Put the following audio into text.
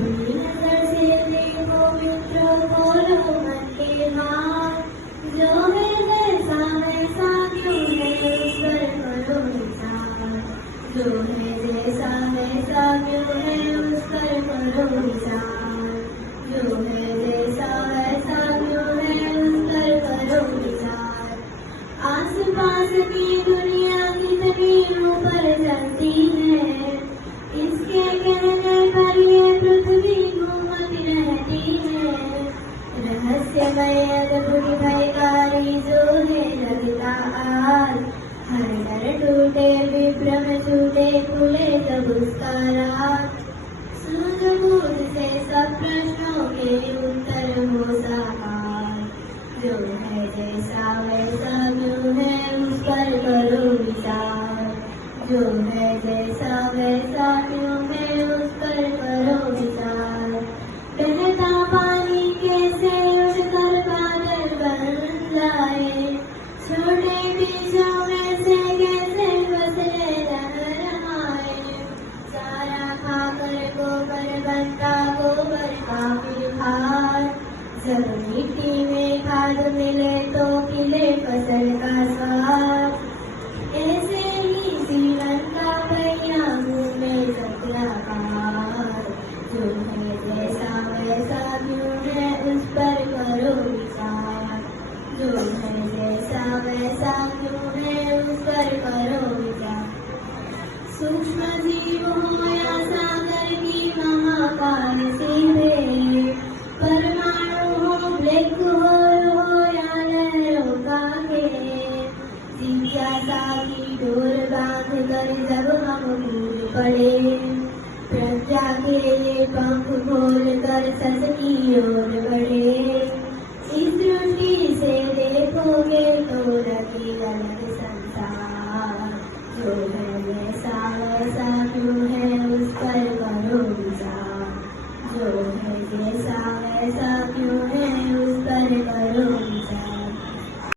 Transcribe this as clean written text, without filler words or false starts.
खुली नजर से देखो मित्रों, खोलो मन के हाथ। जो है जैसा वैसा क्यों है, उस पर करो विचार। जो है जैसा वैसा क्यों है, उस पर करो विचार। जो है जैसा वैसा क्यों है, उस पर करो विचार। आस पास की दुनिया कितनी ऊपर चलती है, इसके कहने पर ये पृथ्वी घूमती रहती है। रहस्यमय अद्भुत भयकारी जो है लगता आज, हर डर टूटे विभ्रम छूटे खुले सब उसका राज। सूझबूझ से सब प्रश्नों के उत्तर हो साकार। जो है जैसा वैसा क्यों है, उस पर करो विचार। जो है जैसा वैसा क्यों है, उस पर करो विचार। बहता पानी कैसे उठकर बादल बन जाए, छोटे बीजों में से कैसे फसलें लहराए। सारा खाकर गोबर बनता गोबर का फिर खाद, जब मिट्टी में खाद मिले तो खिले फसल का स्वाद। ऐसे ही जीवन का पहिया घूमे चक्राकार। जो है जैसा वैसा क्यों है, उस पर करो विचार। जो है जैसा वैसा क्यों है, उस पर करो विचार। सूक्ष्म जीव हो या सागर की महाकाय सीधे, परमाणु हो ब्लैक होल हो या लहरों का घेर। जिज्ञासा की डोर बांध कर जब हम कूद पड़े, प्रज्ञा के ये पंख खोल कर सच की ओर बढ़े।